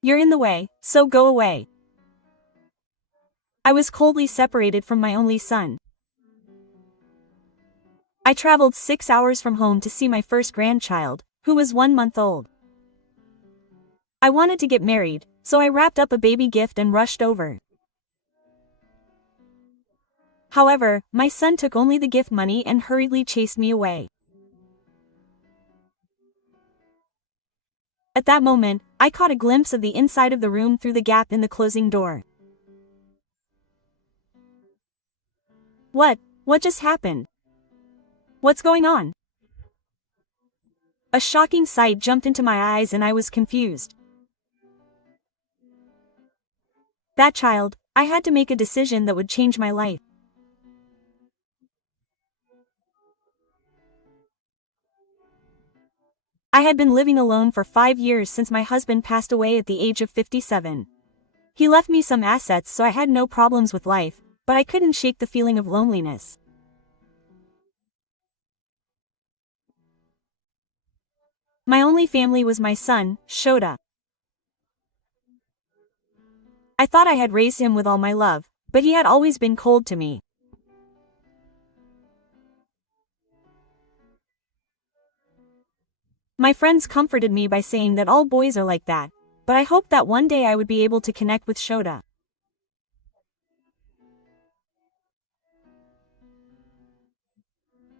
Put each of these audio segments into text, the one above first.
You're in the way, so go away. I was coldly separated from my only son. I traveled 6 hours from home to see my first grandchild, who was 1 month old. I wanted to get married, so I wrapped up a baby gift and rushed over. However, my son took only the gift money and hurriedly chased me away. At that moment, I caught a glimpse of the inside of the room through the gap in the closing door. What just happened? What's going on? A shocking sight jumped into my eyes and I was confused. That child, I had to make a decision that would change my life. I had been living alone for 5 years since my husband passed away at the age of 57. He left me some assets, so I had no problems with life, but I couldn't shake the feeling of loneliness. My only family was my son, Shota. I thought I had raised him with all my love, but he had always been cold to me. My friends comforted me by saying that all boys are like that, but I hoped that one day I would be able to connect with Shota.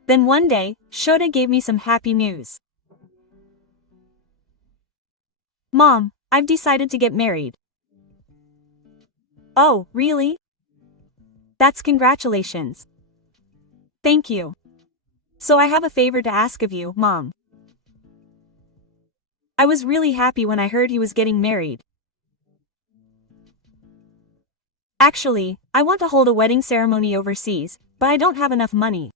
Then one day, Shota gave me some happy news. Mom, I've decided to get married. Oh, really? That's congratulations. Thank you. So I have a favor to ask of you, Mom. I was really happy when I heard he was getting married. Actually, I want to hold a wedding ceremony overseas, but I don't have enough money.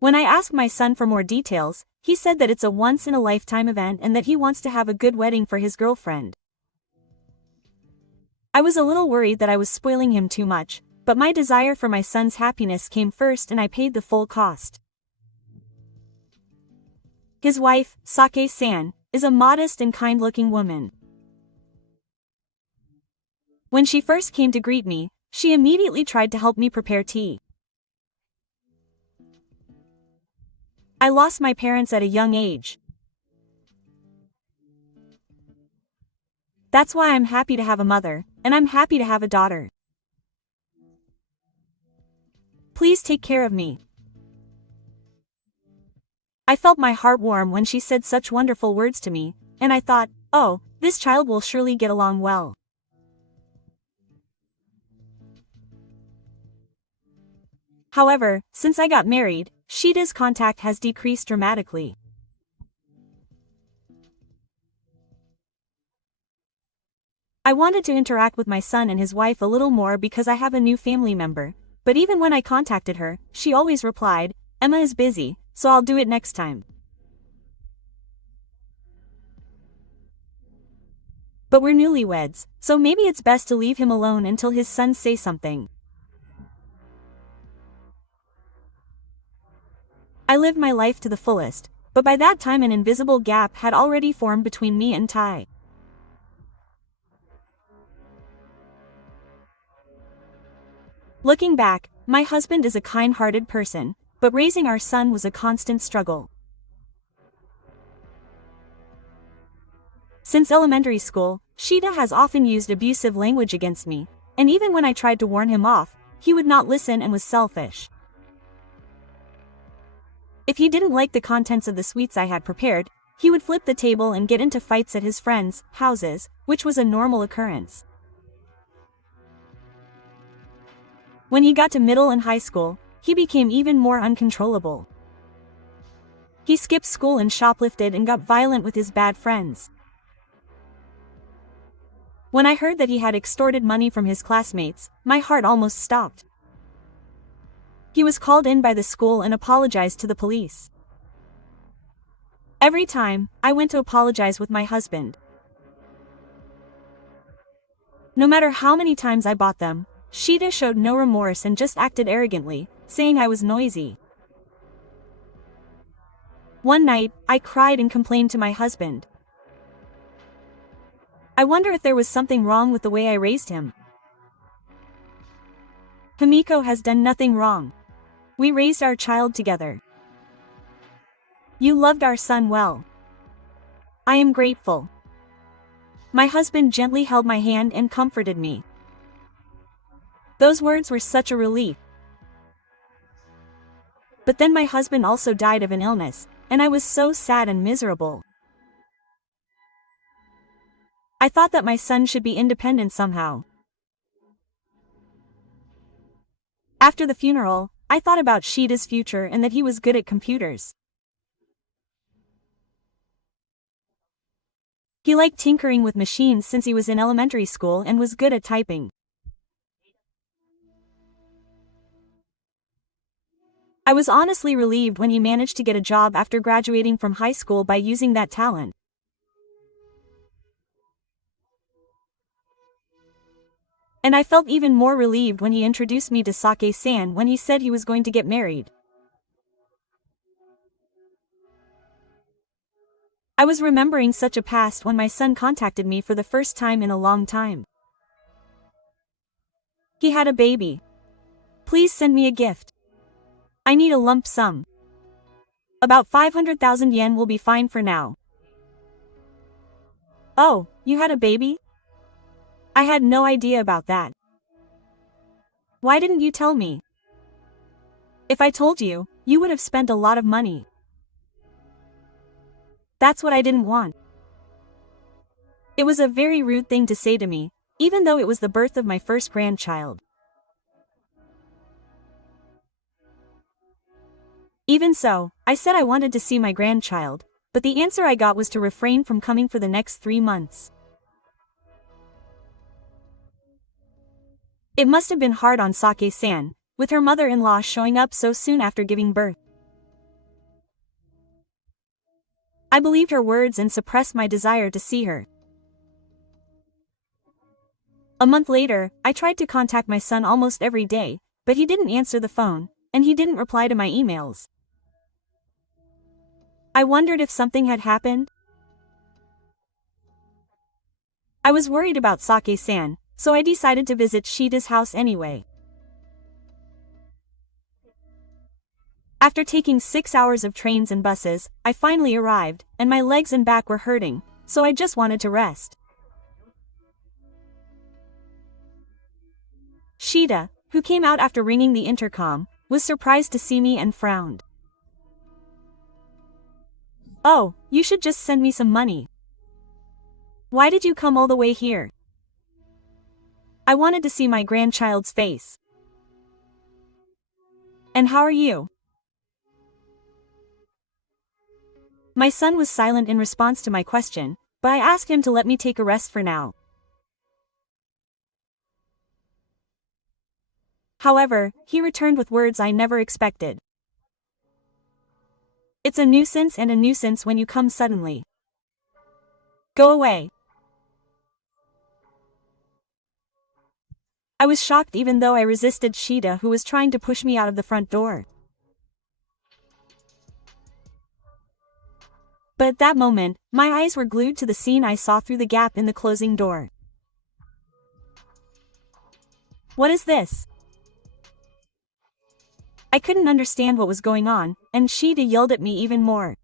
When I asked my son for more details, he said that it's a once-in-a-lifetime event and that he wants to have a good wedding for his girlfriend. I was a little worried that I was spoiling him too much, but my desire for my son's happiness came first and I paid the full cost. His wife, Sake-san, is a modest and kind-looking woman. When she first came to greet me, she immediately tried to help me prepare tea. I lost my parents at a young age. That's why I'm happy to have a mother, and I'm happy to have a daughter. Please take care of me. I felt my heart warm when she said such wonderful words to me, and I thought, oh, this child will surely get along well. However, since I got married, Shota's contact has decreased dramatically. I wanted to interact with my son and his wife a little more because I have a new family member, but even when I contacted her, she always replied, Emma is busy, so I'll do it next time. But we're newlyweds, so maybe it's best to leave him alone until his sons say something. I lived my life to the fullest, but by that time an invisible gap had already formed between me and Tai. Looking back, my husband is a kind-hearted person, but raising our son was a constant struggle. Since elementary school, Shota has often used abusive language against me, and even when I tried to warn him off, he would not listen and was selfish. If he didn't like the contents of the sweets I had prepared, he would flip the table and get into fights at his friends' houses, which was a normal occurrence. When he got to middle and high school, he became even more uncontrollable. He skipped school and shoplifted and got violent with his bad friends. When I heard that he had extorted money from his classmates, my heart almost stopped. He was called in by the school and apologized to the police. Every time, I went to apologize with my husband. No matter how many times I bought them, Shota showed no remorse and just acted arrogantly, saying I was noisy. One night, I cried and complained to my husband. I wonder if there was something wrong with the way I raised him. Himiko has done nothing wrong. We raised our child together. You loved our son well. I am grateful. My husband gently held my hand and comforted me. Those words were such a relief. But then my husband also died of an illness, and I was so sad and miserable. I thought that my son should be independent somehow. After the funeral, I thought about Shida's future and that he was good at computers. He liked tinkering with machines since he was in elementary school and was good at typing. I was honestly relieved when he managed to get a job after graduating from high school by using that talent. And I felt even more relieved when he introduced me to Sake-san when he said he was going to get married. I was remembering such a past when my son contacted me for the first time in a long time. He had a baby. Please send me a gift. I need a lump sum. About 500,000 yen will be fine for now. Oh, you had a baby? I had no idea about that. Why didn't you tell me? If I told you, you would have spent a lot of money. That's what I didn't want. It was a very rude thing to say to me, even though it was the birth of my first grandchild. Even so, I said I wanted to see my grandchild, but the answer I got was to refrain from coming for the next 3 months. It must have been hard on Sake-san, with her mother-in-law showing up so soon after giving birth. I believed her words and suppressed my desire to see her. A month later, I tried to contact my son almost every day, but he didn't answer the phone, and he didn't reply to my emails. I wondered if something had happened. I was worried about Sake-san, so I decided to visit Shida's house anyway. After taking 6 hours of trains and buses, I finally arrived, and my legs and back were hurting, so I just wanted to rest. Shida, who came out after ringing the intercom, was surprised to see me and frowned. Oh, you should just send me some money. Why did you come all the way here? I wanted to see my grandchild's face. And how are you? My son was silent in response to my question, but I asked him to let me take a rest for now. However, he returned with words I never expected. It's a nuisance and a nuisance when you come suddenly. Go away. I was shocked even though I resisted Shida, who was trying to push me out of the front door. But at that moment, my eyes were glued to the scene I saw through the gap in the closing door. What is this? I couldn't understand what was going on, and Shida yelled at me even more.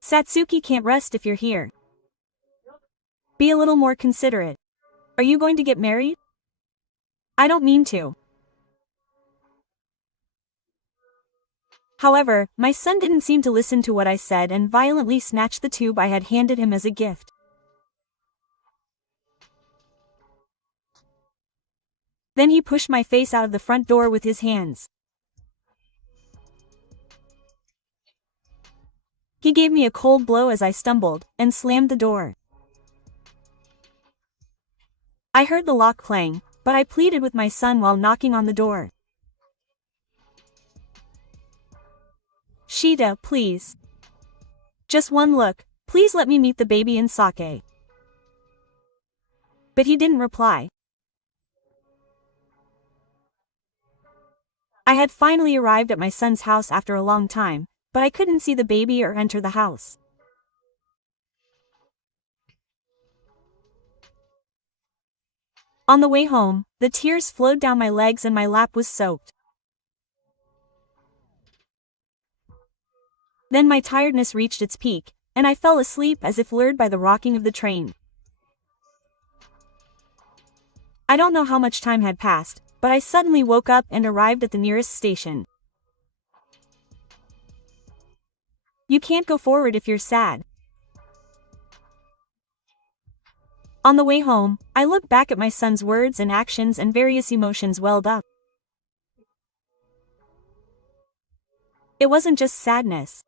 Satsuki can't rest if you're here. Be a little more considerate. Are you going to get married? I don't mean to. However, my son didn't seem to listen to what I said and violently snatched the tube I had handed him as a gift. Then he pushed my face out of the front door with his hands. He gave me a cold blow as I stumbled, and slammed the door. I heard the lock clang, but I pleaded with my son while knocking on the door. Shida, please. Just one look, please let me meet the baby and Sake. But he didn't reply. I had finally arrived at my son's house after a long time, but I couldn't see the baby or enter the house. On the way home, the tears flowed down my legs and my lap was soaked. Then my tiredness reached its peak, and I fell asleep as if lured by the rocking of the train. I don't know how much time had passed, but I suddenly woke up and arrived at the nearest station. You can't go forward if you're sad. On the way home, I looked back at my son's words and actions and various emotions welled up. It wasn't just sadness.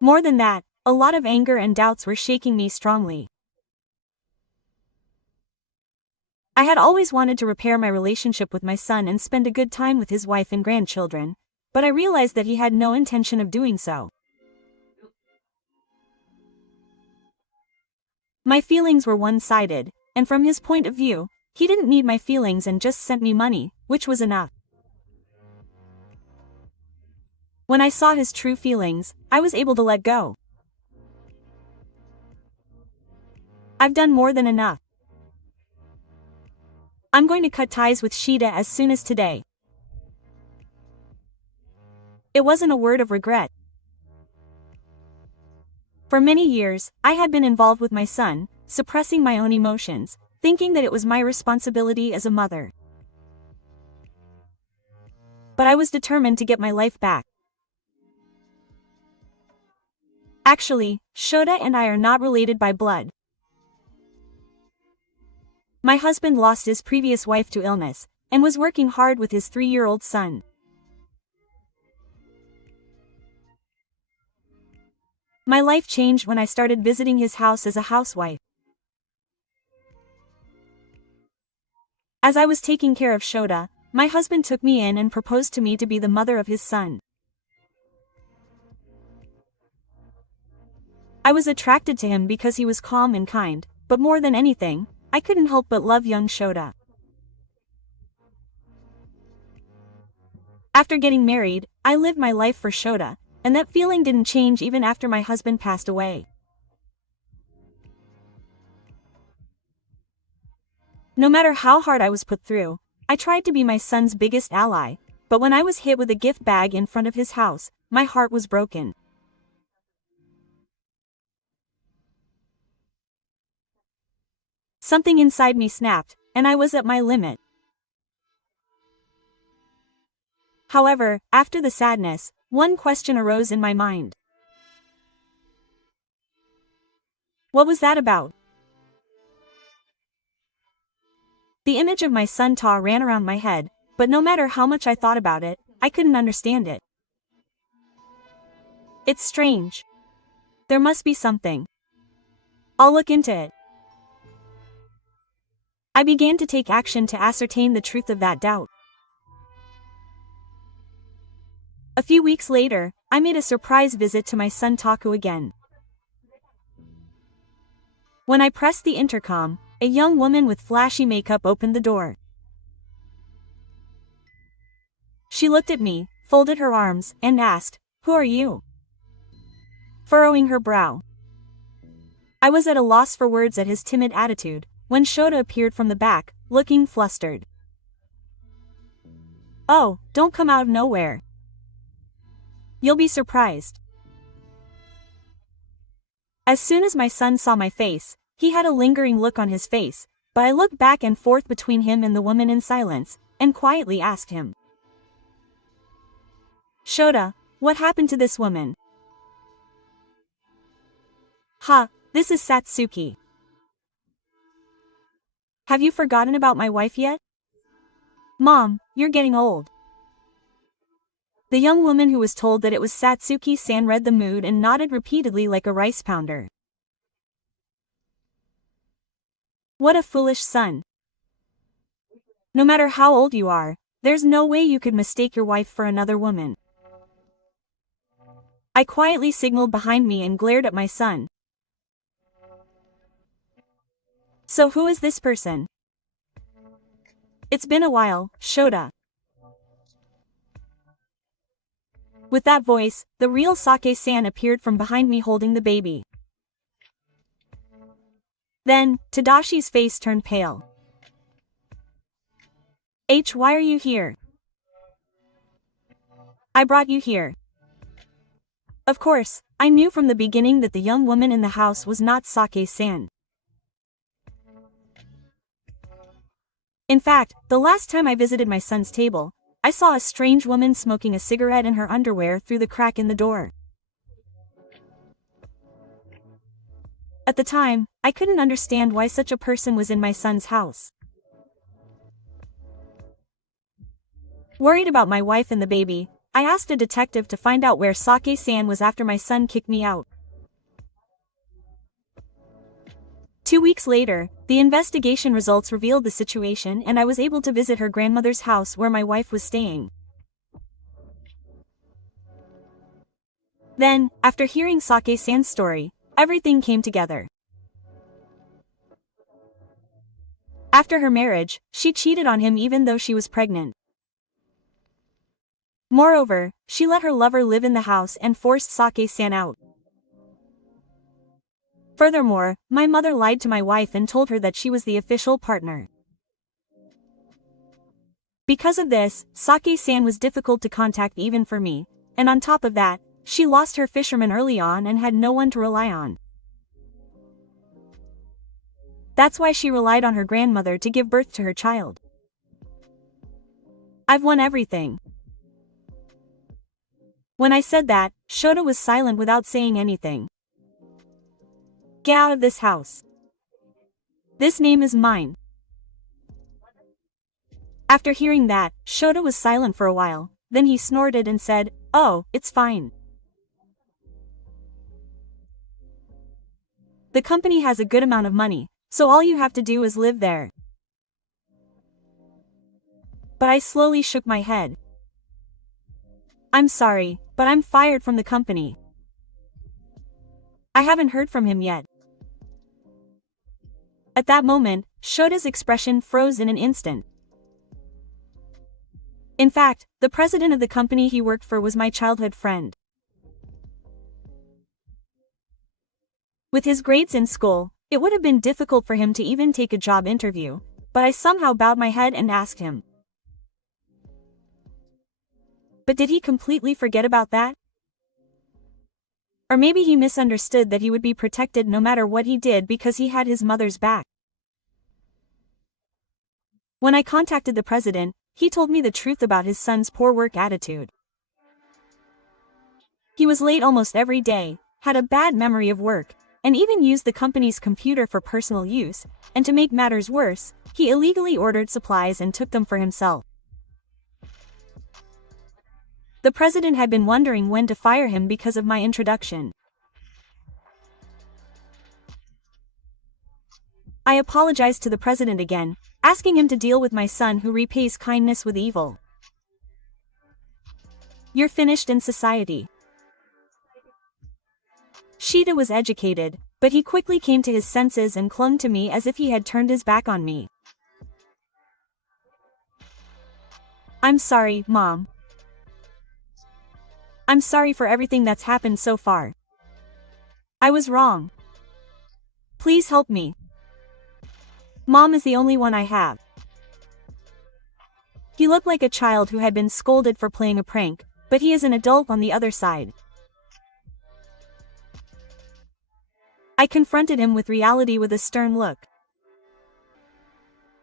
More than that, a lot of anger and doubts were shaking me strongly. I had always wanted to repair my relationship with my son and spend a good time with his wife and grandchildren, but I realized that he had no intention of doing so. My feelings were one-sided, and from his point of view, he didn't need my feelings and just sent me money, which was enough. When I saw his true feelings, I was able to let go. I've done more than enough. I'm going to cut ties with Sheeta as soon as today. It wasn't a word of regret. For many years, I had been involved with my son, suppressing my own emotions, thinking that it was my responsibility as a mother. But I was determined to get my life back. Actually, Shota and I are not related by blood. My husband lost his previous wife to illness, and was working hard with his 3-year-old son. My life changed when I started visiting his house as a housewife. As I was taking care of Shota, my husband took me in and proposed to me to be the mother of his son. I was attracted to him because he was calm and kind, but more than anything, I couldn't help but love young Shota. After getting married, I lived my life for Shota, and that feeling didn't change even after my husband passed away. No matter how hard I was put through, I tried to be my son's biggest ally, but when I was hit with a gift bag in front of his house, my heart was broken. Something inside me snapped, and I was at my limit. However, after the sadness, one question arose in my mind. What was that about? The image of my son Ta ran around my head, but no matter how much I thought about it, I couldn't understand it. It's strange. There must be something. I'll look into it. I began to take action to ascertain the truth of that doubt. A few weeks later, I made a surprise visit to my son Taku again. When I pressed the intercom, a young woman with flashy makeup opened the door. She looked at me, folded her arms, and asked, "Who are you?" Furrowing her brow. I was at a loss for words at his timid attitude, when Shota appeared from the back, looking flustered. "Oh, don't come out of nowhere. You'll be surprised." As soon as my son saw my face, he had a lingering look on his face, but I looked back and forth between him and the woman in silence, and quietly asked him, "Shota, what happened to this woman?" "Ha, this is Satsuki. Have you forgotten about my wife yet? Mom, you're getting old." The young woman who was told that it was Satsuki-san read the mood and nodded repeatedly like a rice pounder. What a foolish son. No matter how old you are, there's no way you could mistake your wife for another woman. I quietly signaled behind me and glared at my son. "So who is this person?" "It's been a while, Shota." With that voice, the real Sake-san appeared from behind me holding the baby. Then, Tadashi's face turned pale. Why are you here? I brought you here. Of course, I knew from the beginning that the young woman in the house was not Sake-san. In fact, the last time I visited my son's table, I saw a strange woman smoking a cigarette in her underwear through the crack in the door. At the time, I couldn't understand why such a person was in my son's house. Worried about my wife and the baby, I asked a detective to find out where Sake-san was after my son kicked me out. 2 weeks later, the investigation results revealed the situation and I was able to visit her grandmother's house where my wife was staying. Then, after hearing Sake-san's story, everything came together. After her marriage, she cheated on him even though she was pregnant. Moreover, she let her lover live in the house and forced Sake-san out. Furthermore, my mother lied to my wife and told her that she was the official partner. Because of this, Sake-san was difficult to contact even for me, and on top of that, she lost her fisherman early on and had no one to rely on. That's why she relied on her grandmother to give birth to her child. I've won everything. When I said that, Shota was silent without saying anything. Get out of this house. This name is mine. After hearing that, Shota was silent for a while, then he snorted and said, "Oh, it's fine. The company has a good amount of money, so all you have to do is live there." But I slowly shook my head. I'm sorry, but I'm fired from the company. I haven't heard from him yet. At that moment, Shota's expression froze in an instant. In fact, the president of the company he worked for was my childhood friend. With his grades in school, it would have been difficult for him to even take a job interview, but I somehow bowed my head and asked him. But did he completely forget about that? Or maybe he misunderstood that he would be protected no matter what he did because he had his mother's back. When I contacted the president, he told me the truth about his son's poor work attitude. He was late almost every day, had a bad memory of work, and even used the company's computer for personal use, and to make matters worse, he illegally ordered supplies and took them for himself. The president had been wondering when to fire him because of my introduction. I apologized to the president again, asking him to deal with my son who repays kindness with evil. You're finished in society. Shita was educated, but he quickly came to his senses and clung to me as if he had turned his back on me. I'm sorry, Mom. I'm sorry for everything that's happened so far. I was wrong. Please help me. Mom is the only one I have. He looked like a child who had been scolded for playing a prank, but he is an adult on the other side. I confronted him with reality with a stern look.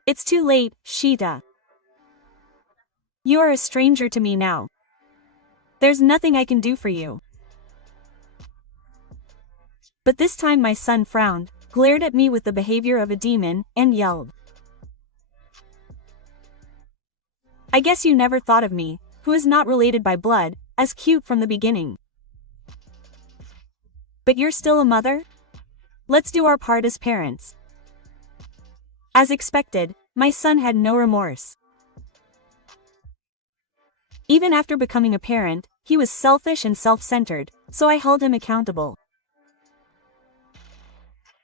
It's too late, Shita. You are a stranger to me now. There's nothing I can do for you. But this time my son frowned, glared at me with the behavior of a demon, and yelled. I guess you never thought of me, who is not related by blood, as cute from the beginning. But you're still a mother? Let's do our part as parents. As expected, my son had no remorse. Even after becoming a parent, he was selfish and self-centered, so I held him accountable.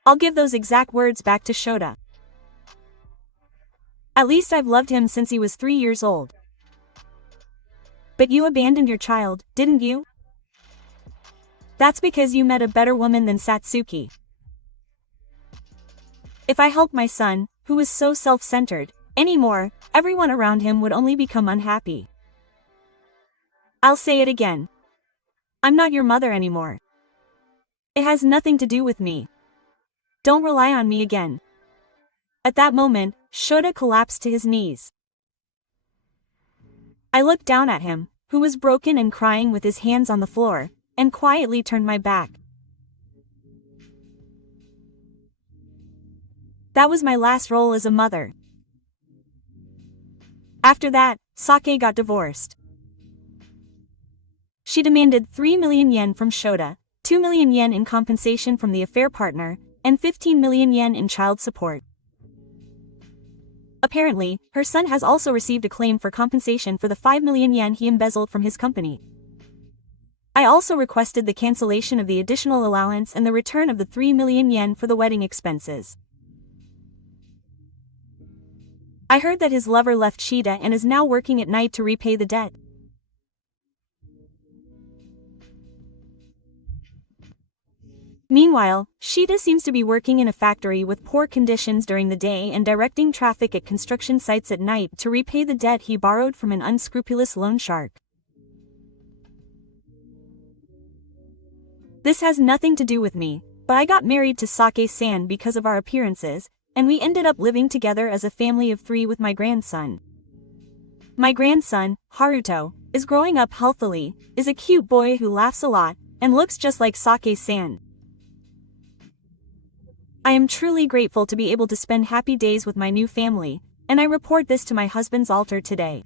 I'll give those exact words back to Shota. At least I've loved him since he was 3 years old. But you abandoned your child, didn't you? That's because you met a better woman than Satsuki. If I helped my son, who was so self-centered, anymore, everyone around him would only become unhappy. I'll say it again. I'm not your mother anymore. It has nothing to do with me. Don't rely on me again. At that moment, Shota collapsed to his knees. I looked down at him, who was broken and crying with his hands on the floor, and quietly turned my back. That was my last role as a mother. After that, Sake got divorced. She demanded 3 million yen from Shota, 2 million yen in compensation from the affair partner, and 15 million yen in child support. Apparently, her son has also received a claim for compensation for the 5 million yen he embezzled from his company. I also requested the cancellation of the additional allowance and the return of the 3 million yen for the wedding expenses. I heard that his lover left Shida and is now working at night to repay the debt. Meanwhile, Shida seems to be working in a factory with poor conditions during the day and directing traffic at construction sites at night to repay the debt he borrowed from an unscrupulous loan shark. This has nothing to do with me, but I got married to Sake-san because of our appearances, and we ended up living together as a family of 3 with my grandson. My grandson, Haruto, is growing up healthily, is a cute boy who laughs a lot, and looks just like Sake-san. I am truly grateful to be able to spend happy days with my new family, and I report this to my husband's altar today.